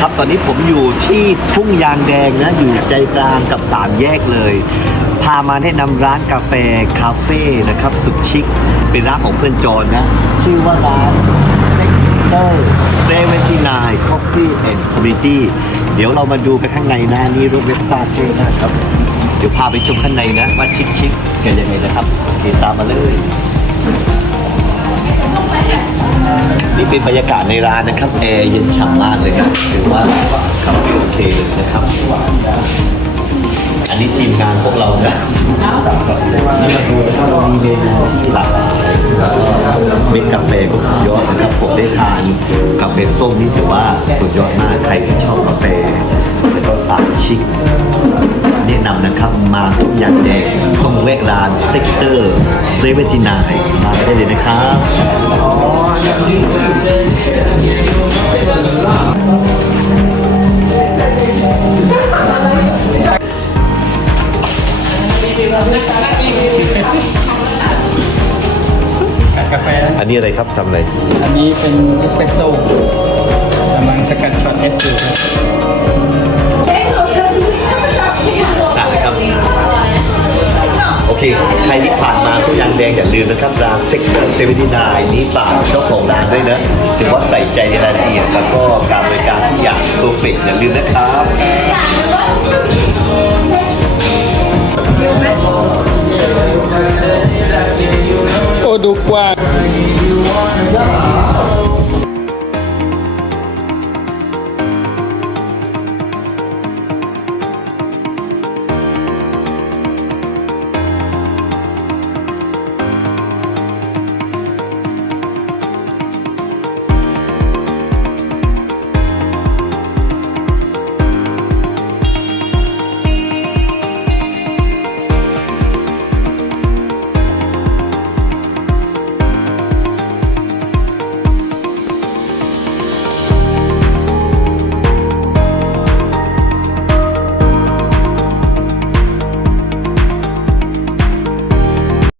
ครับตอนนี้ผมอยู่ที่ทุ่งยางแดงนะอยู่ใจกลางกับสามแยกเลย พามาแนะนำร้านกาแฟคาเฟ่นะครับสุดชิค เป็นร้านของเพื่อนจอนนะ ชื่อว่าร้าน Sector 79 Coffee and Community เดี๋ยวเรามาดูกันข้างในนะนี่รูปเว็บคาเฟ่นะครับ เดี๋ยวพาไปชมข้างในนะ ว่าชิคๆกันยังไงนะครับโอเคตามมาเลย เป็นบรรยากาศในร้านนะครับแอร์เย็นฉ่ำมากเลยครับถือว่าขับโอเคเลยนะครับ อันนี้ทีมงานพวกเรานะนี่มาดูนะครับเรามีเมนูที่หลากหลายเม็ดกาแฟก็สุดยอดนะครับผมได้ทานกาแฟส้มนี่ถือว่าสุดยอดมากใครที่ชอบกาแฟแล้วก็สายชิคแนะนำนะครับมาทุกอย่างแดง ร้านเซกเตอร์เซเวนตีนมาได้เลยนะครับกาแฟ อันนี้อะไรครับทำอะไร อันนี้เป็นเอสเปรสโซ่กำลังสกัดช็อตเอสอยู่ โอเคใครที่ผ่านมาทุกอย่างแดงอย่าลืมนะครับร้านเซ็กเตอร์เซเวนตีนนี้ฝากเจ้าของร้านด้วยนะถือว่าใส่ใจในรายละเอียดแล้วก็การบริการทุกอย่างเพอร์เฟกอย่าลืมนะครับโอ้ดูกว้าง